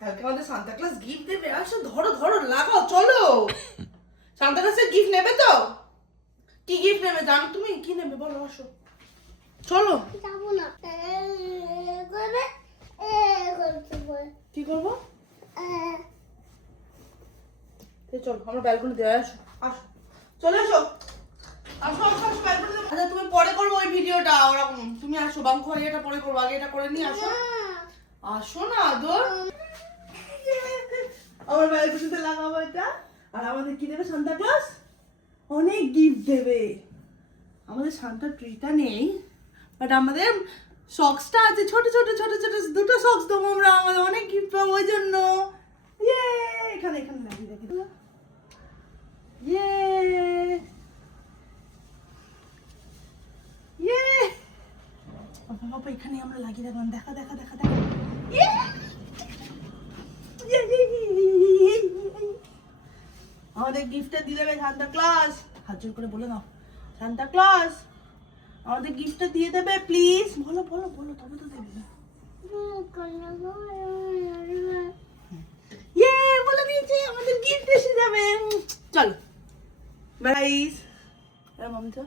কালকে আমাদের Santa Claus gift দেবে? আসো ধরো ধরো লাগাও চলো। সান্তা ক্লাসের গিফট নেবে তো? কি গিফট নেবে? জানো তুমি? কি নেবে? বলো আসো চলো। যাব না। করবে? কি করব? চলো আমরা ব্যালকনি দিয়ে আসো। আসো। চলে আসো আসো আসো আসো ব্যালকনি আচ্ছা তুমি পরে করব ওই ভিডিওটা ওরকম। তুমি আসো বাঙ্ক এটা পরে করব আগে এটা করে নিয়ে আসো। আসো না আদর। আমার ব্যালকনিতে লাগাবো এটা আর আমাদের কি দেবে সান্তা ক্লাস? অনেক গিফট দেবে। আমাদের সান্তা ট্রিটা নেই বাট আমাদের সক্সটা আছে, ছোট ছোট ছোট ছোট, দুটো সক্স দেবো আমরা। আমাদের অনেক গিফট পাবো ওই জন্য। ইয়ে এখানে এখানে লাগিয়ে রাখি। ইয়ে ইয়ে বাবা এখানে আমরা লাগিয়ে রাখলাম। দেখা দেখা দেখা দেখা ইয়ে ইয়ে, ইয়ে, ইয়ে, ইয়ে, ইয়ে, ইয়ে। আমাদের গিফটটা দিয়ে দেবে সান্তা ক্লাস হাত জোর করে বলে দাও সান্তা ক্লাস আমাদের গিফটটা দিয়ে দেবে প্লিজ বলো বলো বলো, তবে তো দেবে না। ইয়ে বলে দিয়েছে, আমাদের গিফট এসে যাবে। চলো। বাইস এরকম তো।